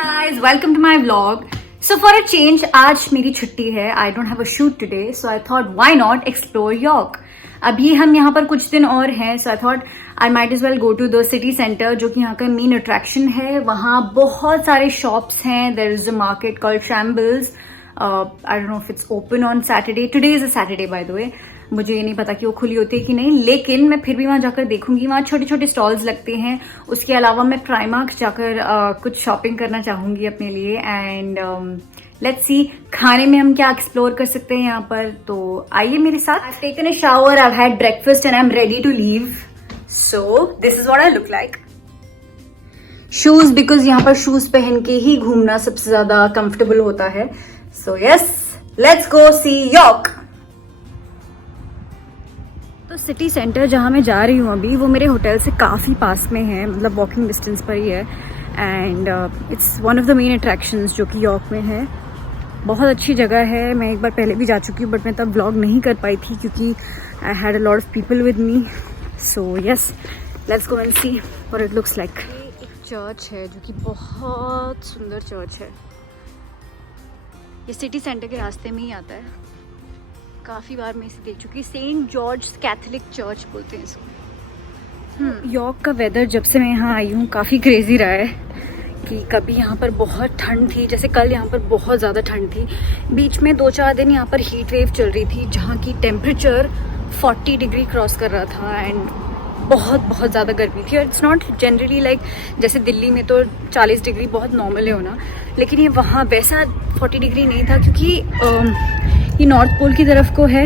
guys, welcome to my vlog. So for a change, आज मेरी छुट्टी है. I don't have a shoot today, so I thought why not explore York. अभी हम यहाँ पर कुछ दिन और हैं, so I thought I might as well go to the city center, जो कि यहाँ का मेन अट्रैक्शन है. वहाँ बहुत सारे shops हैं. There is a market called Shambles. I don't know if it's open on Saturday. Today is a Saturday, by the way. मुझे ये नहीं पता कि वो खुली होती है कि नहीं, लेकिन मैं फिर भी वहां जाकर देखूंगी. वहां छोटे छोटे स्टॉल्स लगते हैं. उसके अलावा मैं प्राइमार्क जाकर कुछ शॉपिंग करना चाहूंगी अपने लिए. एंड लेट्स सी खाने में हम क्या एक्सप्लोर कर सकते हैं यहाँ पर. तो आइए मेरे साथ. I've taken a shower, I've had breakfast and I'm ready to leave. So this is what I look like. Shoes, because यहाँ पर शूज पहन के ही घूमना सबसे ज्यादा कंफर्टेबल होता है. So yes, let's go see York. तो सिटी सेंटर जहाँ मैं जा रही हूँ अभी, वो मेरे होटल से काफ़ी पास में है, मतलब वॉकिंग डिस्टेंस पर ही है. And it's one of the main attractions जो कि यॉर्क में है. बहुत अच्छी जगह है. मैं एक बार पहले भी जा चुकी हूँ, बट मैं तब व्लॉग नहीं कर पाई थी क्योंकि I had a lot of people with me. So yes, let's go and see what it looks like. ये एक चर्च है जो कि बहुत सुंदर चर्च है. ये सिटी सेंटर के रास्ते में ही आता है. काफ़ी बार मैं इसे देख चुकी. सेंट जॉर्ज कैथोलिक चर्च बोलते हैं इसको. यॉर्क का वेदर जब से मैं यहाँ आई हूँ काफ़ी क्रेजी रहा है. कि कभी यहाँ पर बहुत ठंड थी, जैसे कल यहाँ पर बहुत ज़्यादा ठंड थी. बीच में 2-4 दिन यहाँ पर हीट वेव चल रही थी जहाँ की टेम्परेचर 40 डिग्री क्रॉस कर रहा था. एंड बहुत बहुत ज़्यादा गर्मी थी. और इट्स नॉट जनरली लाइक जैसे दिल्ली में तो 40 डिग्री बहुत नॉर्मल है होना, लेकिन ये वहाँ वैसा 40 डिग्री नहीं था क्योंकि ये नॉर्थ पोल की तरफ को है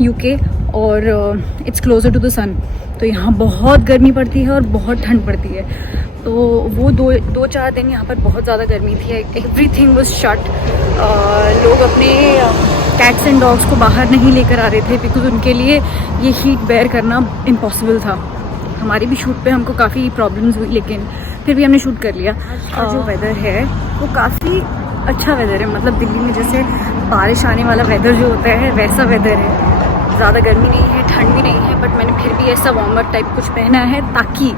यूके, और इट्स क्लोजर टू द सन. तो यहाँ बहुत गर्मी पड़ती है और बहुत ठंड पड़ती है. तो वो 2-4 दिन यहाँ पर बहुत ज़्यादा गर्मी थी. Everything was shut. लोग अपने कैट्स एंड डॉग्स को बाहर नहीं लेकर आ रहे थे बिकॉज उनके लिए ये हीट बेयर करना इम्पॉसिबल था. हमारे भी शूट पे हमको काफ़ी प्रॉब्लम्स हुई, लेकिन फिर भी हमने शूट कर लिया. जो वेदर है वो काफ़ी अच्छा वेदर है. मतलब दिल्ली में जैसे बारिश आने वाला वेदर जो होता है वैसा वेदर है. ज़्यादा गर्मी नहीं है, ठंड भी नहीं है, बट मैंने फिर भी ऐसा वार्मर टाइप कुछ पहना है ताकि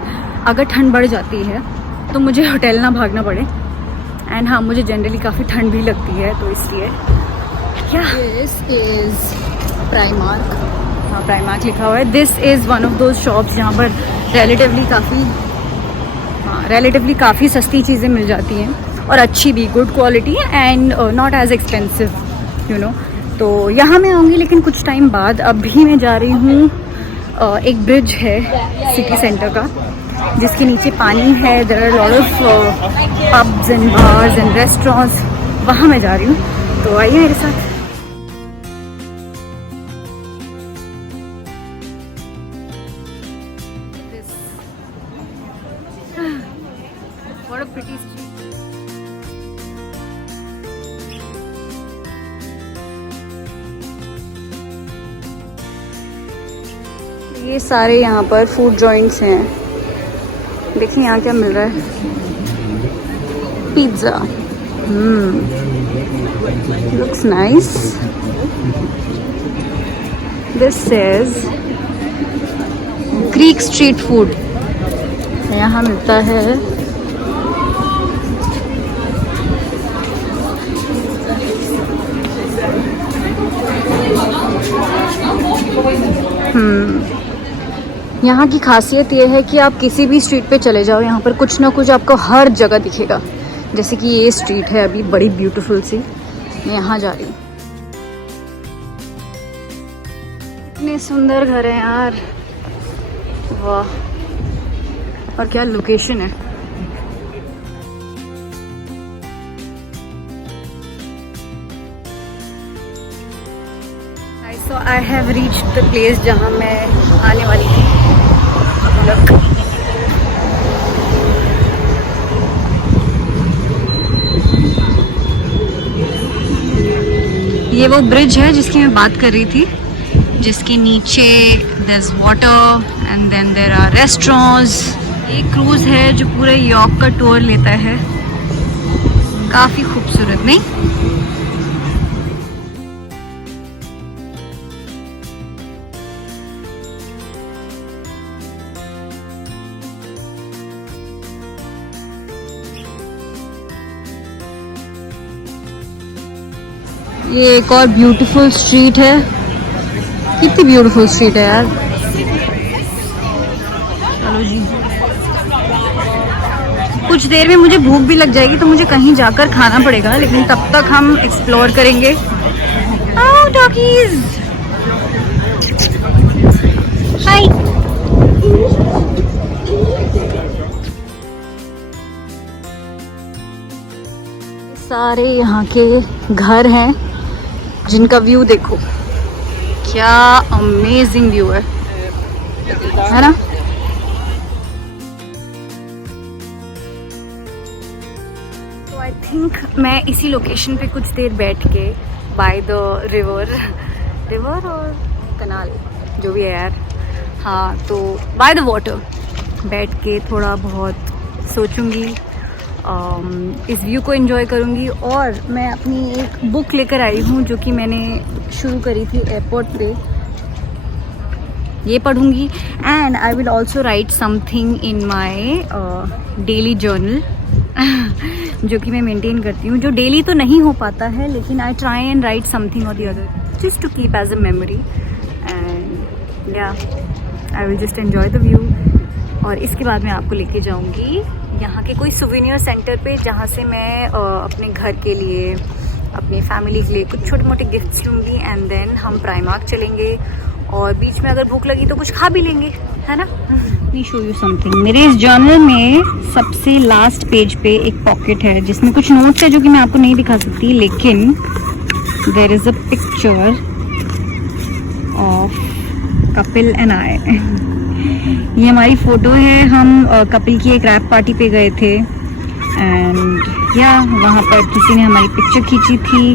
अगर ठंड बढ़ जाती है तो मुझे होटल ना भागना पड़े. एंड हाँ, मुझे जनरली काफ़ी ठंड भी लगती है, तो इसलिए क्या. This is Primark. हाँ, प्राइमार्क लिखा हुआ है. This is one of those shops जहाँ पर रिलेटिवली काफ़ी सस्ती चीज़ें मिल जाती हैं और अच्छी भी, good quality and not as expensive you know. तो यहाँ मैं आऊँगी लेकिन कुछ टाइम बाद. अभी मैं जा रही हूँ, एक ब्रिज है सिटी सेंटर का जिसके नीचे पानी है. There are lot of pubs and bars and restaurants. वहाँ मैं जा रही हूँ, तो आइए मेरे साथ. What a pretty street. ये सारे यहाँ पर फूड जॉइंट्स हैं. देखिए यहाँ क्या मिल रहा है. Pizza. Looks nice. This is Greek street food. यहाँ मिलता है यहाँ की खासियत ये है कि आप किसी भी स्ट्रीट पे चले जाओ, यहाँ पर कुछ ना कुछ आपको हर जगह दिखेगा. जैसे कि ये स्ट्रीट है अभी बड़ी ब्यूटीफुल सी. मैं यहाँ जा रही हूँ. इतने सुंदर घर है यार, वाह. और क्या लोकेशन है. So I have reached the place जहाँ मैं आने वाली थी. Look. ये वो ब्रिज है जिसकी मैं बात कर रही थी, जिसके नीचे there's water and then there are restaurants. ये क्रूज है जो पूरे यॉर्क का टूर लेता है. काफ़ी खूबसूरत नहीं. ये एक और ब्यूटीफुल स्ट्रीट है, कितनी ब्यूटीफुल स्ट्रीट है यार। चलो जी, कुछ देर में मुझे भूख भी लग जाएगी तो मुझे कहीं जाकर खाना पड़ेगा, लेकिन तब तक हम एक्सप्लोर करेंगे। आओ डॉगीज, हाय। सारे यहाँ के घर हैं जिनका व्यू देखो, क्या अमेजिंग व्यू है ना। तो आई थिंक मैं इसी लोकेशन पे कुछ देर बैठ के बाय द रिवर और कनाल, जो भी है यार, हाँ, तो बाय द वाटर बैठ के थोड़ा बहुत सोचूंगी, इस व्यू को एंजॉय करूंगी। और मैं अपनी एक बुक लेकर आई हूँ जो कि मैंने शुरू करी थी एयरपोर्ट पे, ये पढ़ूंगी। And I will also write something in my daily journal जो कि मैं मेंटेन करती हूँ, जो डेली तो नहीं हो पाता है, लेकिन I try and write something और the other just to keep as a memory. And yeah I will just enjoy the view. और इसके बाद मैं आपको लेके जाऊंगी यहाँ के कोई सुवेनियर सेंटर पे, जहाँ से मैं अपने घर के लिए, अपनी फैमिली के लिए कुछ छोटे मोटे गिफ्ट्स लूँगी। एंड देन हम प्राइमार्क चलेंगे और बीच में अगर भूख लगी तो कुछ खा भी लेंगे, है ना। Me show you something. मेरे इस जर्नल में सबसे लास्ट पेज पे एक पॉकेट है जिसमें कुछ नोट्स है जो कि मैं आपको नहीं दिखा सकती, लेकिन there is a picture of Kapil and I. ये हमारी फोटो है, हम कपिल की एक रैप पार्टी पे गए थे एंड या वहाँ पर किसी ने हमारी पिक्चर खींची थी।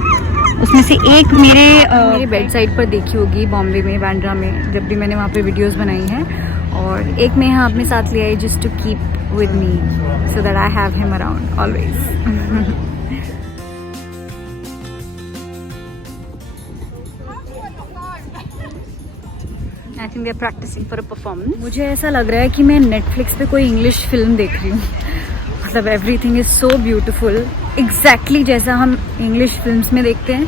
उसमें से एक मेरे बेड साइड पर देखी होगी बॉम्बे में, बांद्रा में, जब भी मैंने वहाँ पे वीडियोस बनाई हैं। और एक मैं यहाँ अपने साथ ले आई just to keep with me so that I have him around always. I think they are practicing for a performance. मुझे ऐसा लग रहा है कि मैं नेटफ्लिक्स पे कोई इंग्लिश फिल्म देख रही हूँ। मतलब everything is so beautiful, exactly जैसा हम इंग्लिश फिल्म्स में देखते हैं,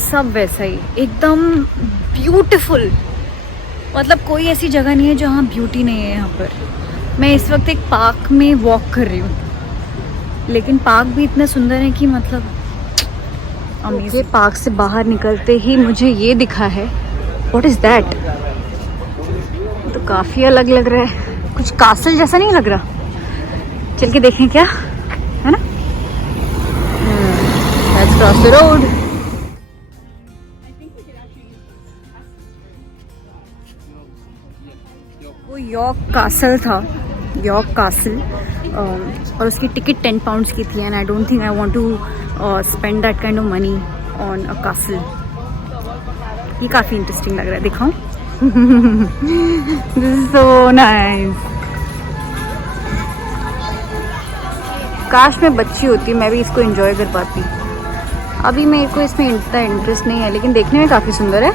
सब वैसा ही एकदम ब्यूटीफुल। मतलब कोई ऐसी जगह नहीं है जहाँ ब्यूटी नहीं है यहाँ पर। मैं इस वक्त एक पार्क में वॉक कर रही हूँ, लेकिन पार्क भी इतना सुंदर है कि मतलब अमेजिंग। पार्क से बाहर निकलते ही मुझे ये दिखा है, व्हाट इज दैट? तो काफी अलग लग रहा है, कुछ कासल जैसा नहीं लग रहा? चल के देखें क्या, है ना। Let's cross the road. वो यॉर्क कासल था, यॉर्क कासल, और उसकी टिकट 10 पाउंड्स की थी। And I don't think I want to spend that kind of money on a castle. ये काफ़ी इंटरेस्टिंग लग रहा है, दिखाऊं? This is so nice. काश मैं बच्ची होती, मैं भी इसको एंजॉय कर पाती। अभी मेरे को इसमें इतना इंटरेस्ट नहीं है, लेकिन देखने में काफ़ी सुंदर है।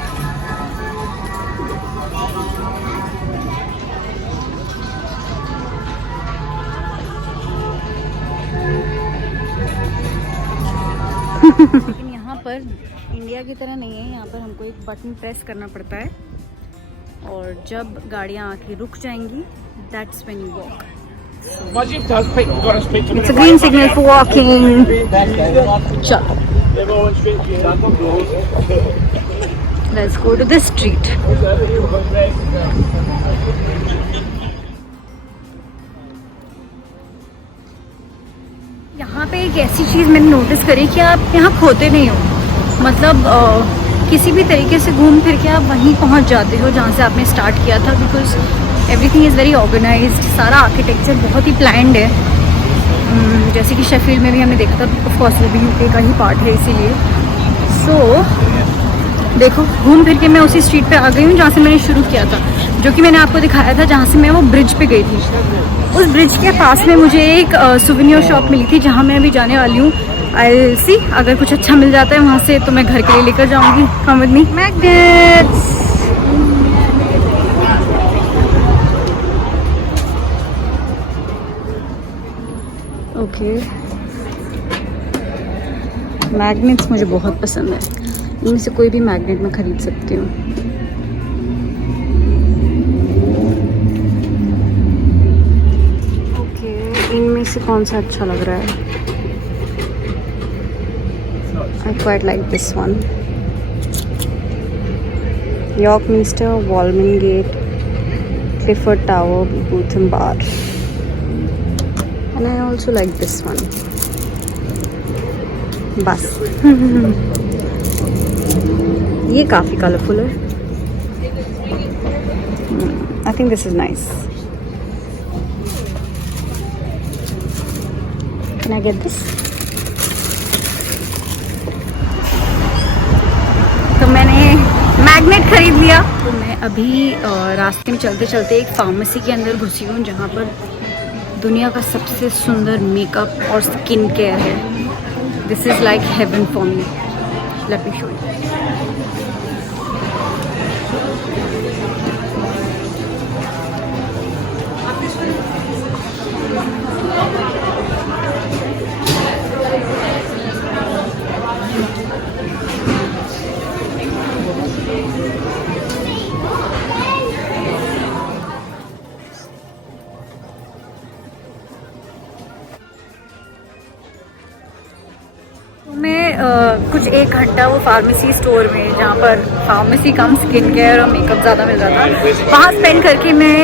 लेकिन यहाँ पर इंडिया की तरह नहीं है, यहाँ पर हमको एक बटन प्रेस करना पड़ता है और जब गाड़ियाँ आके रुक जाएंगी, that's when you walk. It's a green signal for walking. चलो, let's go to this street. यहाँ पे एक ऐसी चीज़ मैंने नोटिस करी कि आप यहाँ खोते नहीं हो। मतलब किसी भी तरीके से घूम फिर के आप वहीं पहुँच जाते हो जहाँ से आपने स्टार्ट किया था, because everything is very organised. सारा आर्किटेक्चर बहुत ही प्लान्ड है। जैसे कि शेफील्ड में भी हमने देखा था, ऑफकोर्स वो भी यूके का ही पार्ट है, इसीलिए। सो देखो, घूम फिर के मैं उसी स्ट्रीट पे आ गई हूँ जहाँ से मैंने शुरू किया था, जो कि मैंने आपको दिखाया था, जहाँ से मैं वो ब्रिज पे गई थी। उस ब्रिज के पास में मुझे एक सुवेनियर शॉप मिली थी, जहाँ मैं अभी जाने वाली हूँ। आई सी, अगर कुछ अच्छा मिल जाता है वहाँ से तो मैं घर के लिए लेकर जाऊँगी। Come with me. Magnets. Okay, magnets मुझे बहुत पसंद है। इनमें से कोई भी मैग्नेट मैं खरीद सकती हूँ। ओके, इनमें से कौन सा अच्छा लग रहा है? I quite like this one. York Minster, Walman Gate, Clifford Tower, Bootham Bar. And I also like this one. बस ये काफ़ी कलरफुल है। I think this is nice. Can I get this? तो मैंने मैग्नेट खरीद लिया। तो मैं अभी रास्ते में चलते चलते एक फार्मेसी के अंदर घुसी हूँ जहाँ पर दुनिया का सबसे सुंदर मेकअप और स्किन केयर है। This is like heaven for me. Let me show you. कुछ 1 घंटा वो फार्मेसी स्टोर में, जहाँ पर फार्मेसी कम स्किन केयर और मेकअप ज़्यादा मिल रहा था, वहाँ स्पेंड करके मैं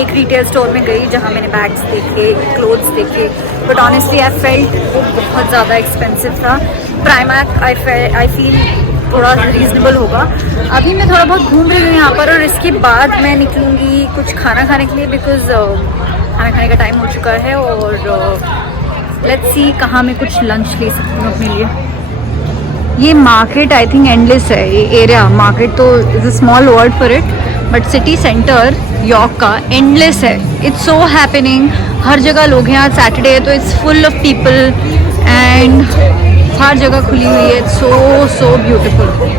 एक रिटेल स्टोर में गई जहाँ मैंने बैग्स देखे, क्लोथ्स देखे। बट ऑनेस्टली आई फेल्ट वो बहुत ज़्यादा एक्सपेंसिव था। प्राइमैक आई फील थोड़ा रीज़नेबल होगा। अभी मैं थोड़ा बहुत घूम रही हूँ यहाँ पर और इसके बाद मैं निकलूँगी कुछ खाना खाने के लिए, बिकॉज़ खाना खाने का टाइम हो चुका है। और लेट्स सी कहाँ मैं कुछ लंच ले सकती हूँ अपने लिए। ये मार्केट आई थिंक एंडलेस है। ये एरिया मार्केट तो is a small word for it, but city centre York का एंडलेस है। इट्स सो हैपनिंग, हर जगह लोग हैं। आज सैटरडे है तो it's full of people and हर जगह खुली हुई है। It's so so beautiful.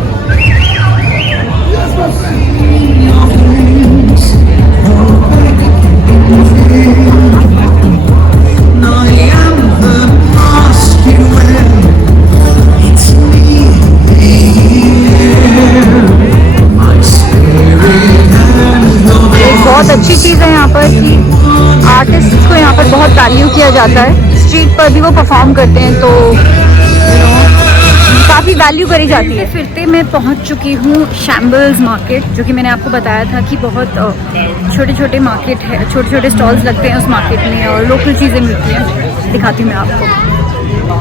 बहुत अच्छी चीज़ है यहाँ पर कि आर्टिस्ट को यहाँ पर बहुत वैल्यू किया जाता है। स्ट्रीट पर भी वो परफॉर्म करते हैं तो काफ़ी वैल्यू करी जाती है। फिरते मैं पहुँच चुकी हूँ शैम्बल्स मार्केट, जो कि मैंने आपको बताया था कि बहुत छोटे छोटे मार्केट है, छोटे छोटे स्टॉल्स लगते हैं उस मार्केट में और लोकल चीज़ें मिलती हैं। दिखाती हूँ मैं आपको।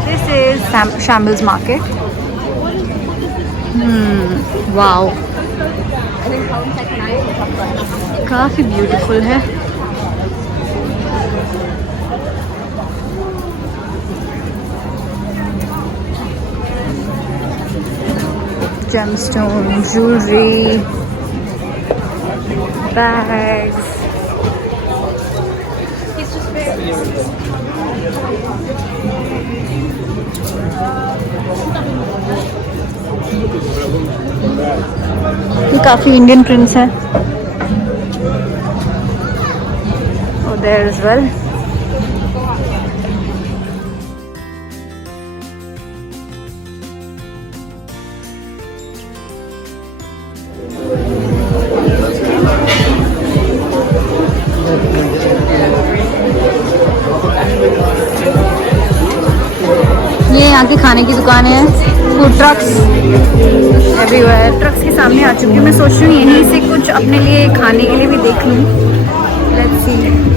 This is shambles market. Wow, काफ़ी ब्यूटीफुल है। Gemstone, jewellery, bags. ये काफ़ी इंडियन प्रिंट्स है। Oh, there as well. ये यहाँ की खाने की दुकान है। Food trucks everywhere. ट्रक्स के सामने आ चुकी हूँ। मैं सोच रही हूँ यहीं से कुछ अपने लिए खाने के लिए भी देख लूँ। Let's see.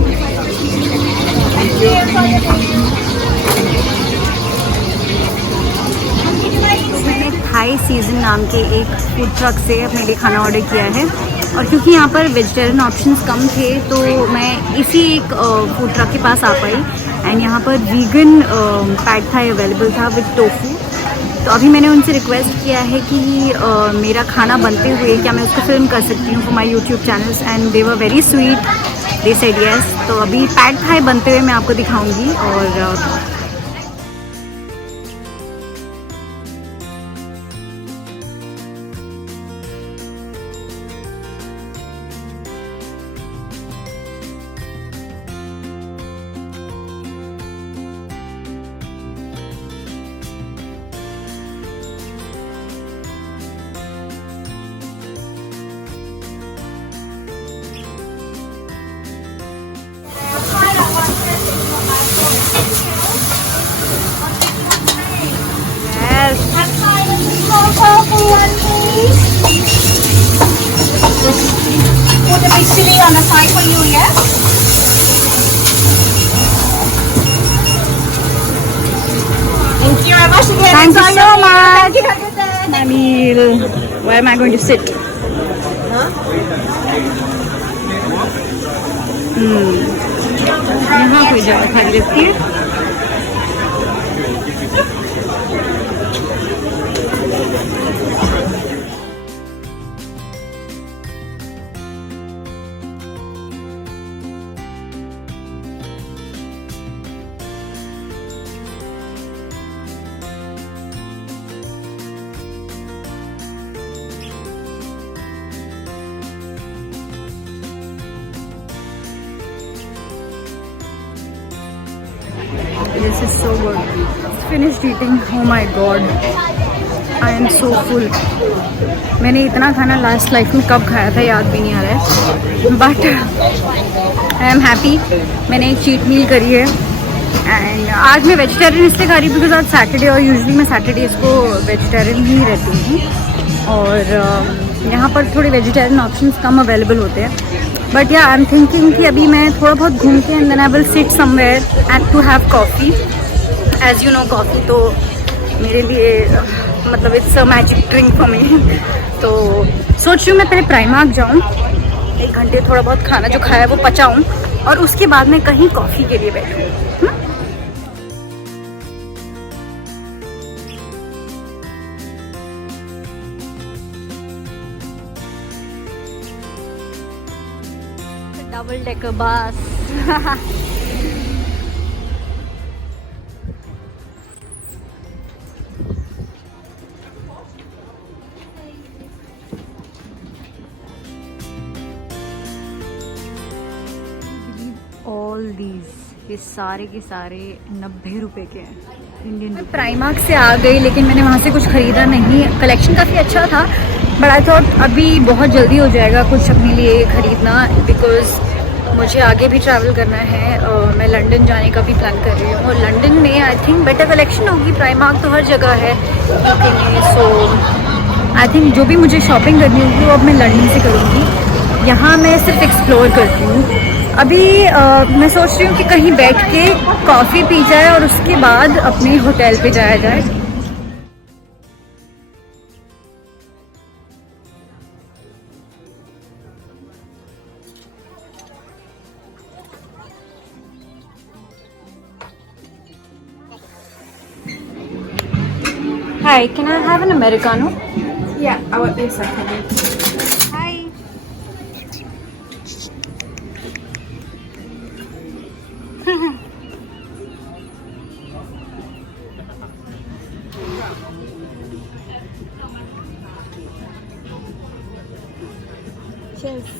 मैंने थाई सीजन नाम के एक फूड ट्रक से अपने लिए खाना ऑर्डर किया है और क्योंकि यहाँ पर वेजिटेरियन ऑप्शंस कम थे तो मैं इसी एक फूड ट्रक के पास आ पाई। एंड यहाँ पर वीगन पैड थाई अवेलेबल था विद टोफू। तो अभी मैंने उनसे रिक्वेस्ट किया है कि मेरा खाना बनते हुए क्या मैं उसको फिल्म कर सकती हूँ for my YouTube channels, and they were very sweet, they said yes. तो अभी पैड थाई बनते हुए मैं आपको दिखाऊंगी। और Put a big chili on the side for you, yeah? Thank you very much again. Thank you so much. Namil, where am I going to sit? यहाँ कोई जगह खाली रहती है. This is so good. Finished eating. Oh my god. I am so full. मैंने इतना खाना last life में कब खाया था याद भी नहीं आ रहा है. But I am happy. मैंने एक चीट मील करी है. एंड आज मैं वेजिटेरियन इसलिए खा रही हूँ बिकॉज आज सैटरडे और यूजुअली मैं सैटरडेज को वेजिटेरियन ही रहती हूँ. और यहाँ पर थोड़े वेजिटेरियन ऑप्शंस कम अवेलेबल होते हैं. बट या आई एम थिंकिंग कि अभी मैं थोड़ा बहुत घूम के and then I will sit somewhere and to have coffee. As you know coffee तो मेरे लिए मतलब it's a magic drink for me. तो सोच रही हूँ मैं पहले प्राइमार्क जाऊँ, 1 घंटे थोड़ा बहुत खाना जो खाया वो पचाऊँ और उसके बाद मैं कहीं कॉफ़ी के लिए बैठूँ. Double decker bus. All these, ये सारे के सारे 90 रुपए के हैं इंडियन. मैं प्राइमार्क से आ गई लेकिन मैंने वहाँ से कुछ ख़रीदा नहीं. कलेक्शन काफ़ी अच्छा था बट आई थॉट अभी बहुत जल्दी हो जाएगा कुछ अपने लिए ख़रीदना बिकॉज़ मुझे आगे भी ट्रैवल करना है. मैं लंदन जाने का भी प्लान कर रही हूँ और लंदन में आई थिंक बेटर कलेक्शन होगी. प्राइमार्क तो हर जगह है यूके में. सो आई थिंक जो भी मुझे शॉपिंग करनी होगी वो अब मैं लंदन से करूँगी. यहाँ मैं सिर्फ एक्सप्लोर करती हूँ. अभी मैं सोच रही हूँ कि कहीं बैठ के कॉफ़ी पी जाए और उसके बाद अपने होटल पे जाया जाए. Hi, can I have an Americano? Yeah, I want this second. Hi. Cheers.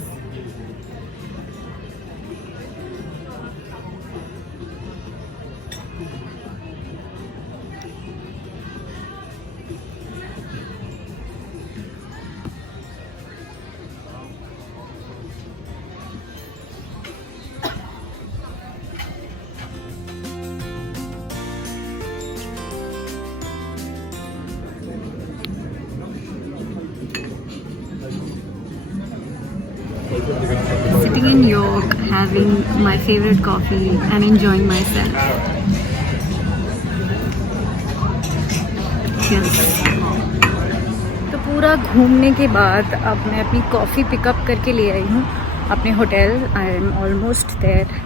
Sitting in York, having my favorite coffee and enjoying myself. Cheers. तो पूरा घूमने के बाद अब मैं अपनी कॉफ़ी पिकअप करके ले आई हूँ अपने hotel. I am almost there.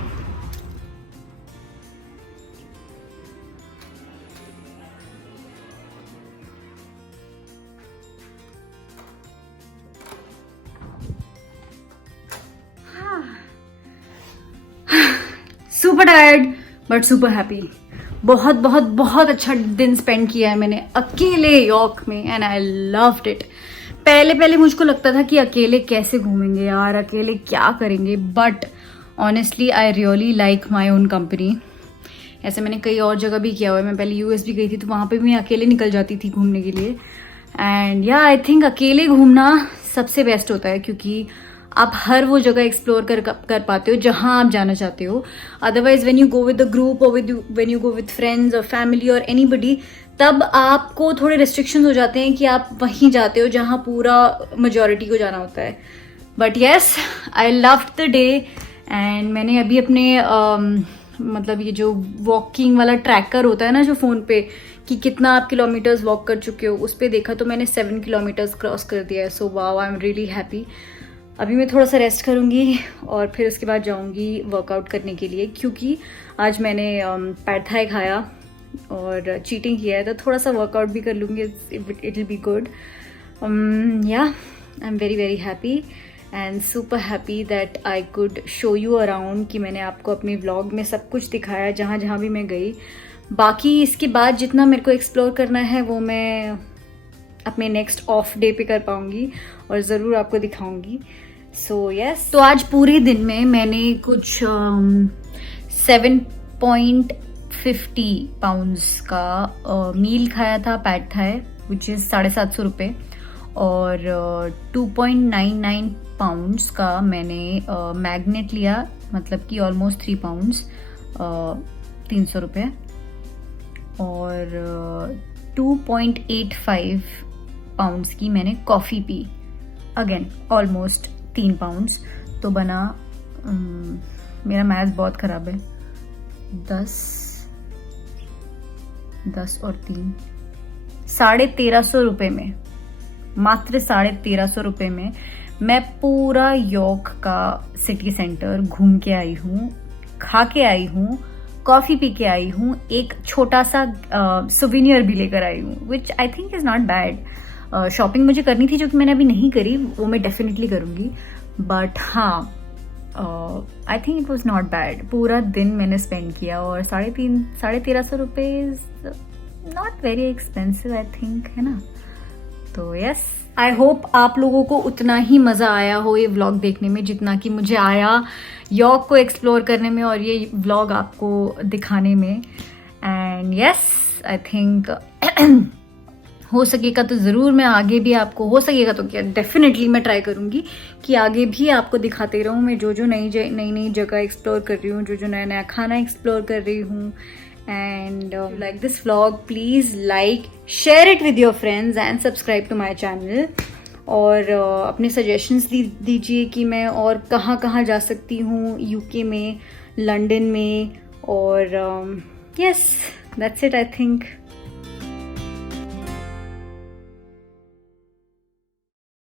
Super tired but super happy. बहुत बहुत बहुत अच्छा दिन स्पेंड किया है मैंने अकेले यॉर्क में एंड आई लव्ड इट. पहले पहले मुझको लगता था कि अकेले कैसे घूमेंगे यार, अकेले क्या करेंगे, but honestly I really like my own company. ऐसे मैंने कई और जगह भी किया हुआ है. मैं पहले यूएस भी गई थी तो वहाँ पे भी मैं अकेले निकल जाती थी घूमने के लिए. एंड या आई थिंक अकेले घूमना सबसे बेस्ट होता है क्योंकि आप हर वो जगह एक्सप्लोर कर पाते हो जहां आप जाना चाहते हो. Otherwise when you go with the group और when you go with friends और फैमिली और एनीबडी, तब आपको थोड़े रिस्ट्रिक्शंस हो जाते हैं कि आप वहीं जाते हो जहां पूरा मेजॉरिटी को जाना होता है. But yes, I loved the day. And मैंने अभी अपने मतलब ये जो वॉकिंग वाला ट्रैकर होता है ना जो फ़ोन पे, कि कितना आप किलोमीटर्स वॉक कर चुके हो, उस पर देखा तो मैंने 7 किलोमीटर्स क्रॉस कर दिया है। So wow, I am really happy. अभी मैं थोड़ा सा रेस्ट करूँगी और फिर उसके बाद जाऊँगी वर्कआउट करने के लिए, क्योंकि आज मैंने पैड थाई खाया और चीटिंग किया है, तो थोड़ा सा वर्कआउट भी कर लूँगी। It will be good. Yeah, I am very very happy and super happy that I could show you around, कि मैंने आपको अपने व्लॉग में सब कुछ दिखाया जहाँ जहाँ भी मैं गई। बाकी इसके बाद जितना मेरे को एक्सप्लोर करना है वो मैं अपने नेक्स्ट ऑफ डे पे कर पाऊँगी और ज़रूर आपको दिखाऊँगी। सो यस, तो आज पूरे दिन में मैंने कुछ 7.50 पाउंड्स का मील खाया था, पैड थाई, विच इज़ 750 रुपये। और 2.99 पाउंड्स का मैंने मैग्नेट लिया, मतलब कि ऑलमोस्ट 3 पाउंड्स, 300 रुपये। और 2.85 पाउंड्स की मैंने coffee P, again almost 3 pounds. तो बना, मेरा मैथ बहुत ख़राब है, 10 और 3, 1350 रुपये में, मात्र 1350 रुपये में मैं पूरा यॉर्क का सिटी सेंटर घूम के आई हूँ, खा के आई हूँ, कॉफ़ी पी के आई हूँ, एक छोटा सा सुवेनियर भी लेकर आई हूँ, which I think is not bad. Shopping मुझे करनी थी जो कि मैंने अभी नहीं करी, वो मैं डेफिनेटली करूँगी। बट हाँ, I think it was not bad. पूरा दिन मैंने स्पेंड किया और 1350 रुपये is not very expensive, I think, है ना। तो यस, आई होप आप लोगों को उतना ही मज़ा आया हो ये व्लॉग देखने में जितना कि मुझे आया यॉर्क को एक्सप्लोर करने में और ये व्लॉग आपको दिखाने में। एंड यस, आई थिंक हो सकेगा तो ज़रूर मैं आगे भी आपको, हो सकेगा तो क्या, डेफिनेटली मैं ट्राई करूँगी कि आगे भी आपको दिखाते रहूँ मैं जो जो नई नई जगह एक्सप्लोर कर रही हूँ, जो जो नया नया खाना एक्सप्लोर कर रही हूँ। And like this vlog, please like, share it with your friends and subscribe to my channel. और अपने सजेशंस दीजिए कि मैं और कहाँ कहाँ जा सकती हूँ यूके में, लंदन में। और yes, that's it I think.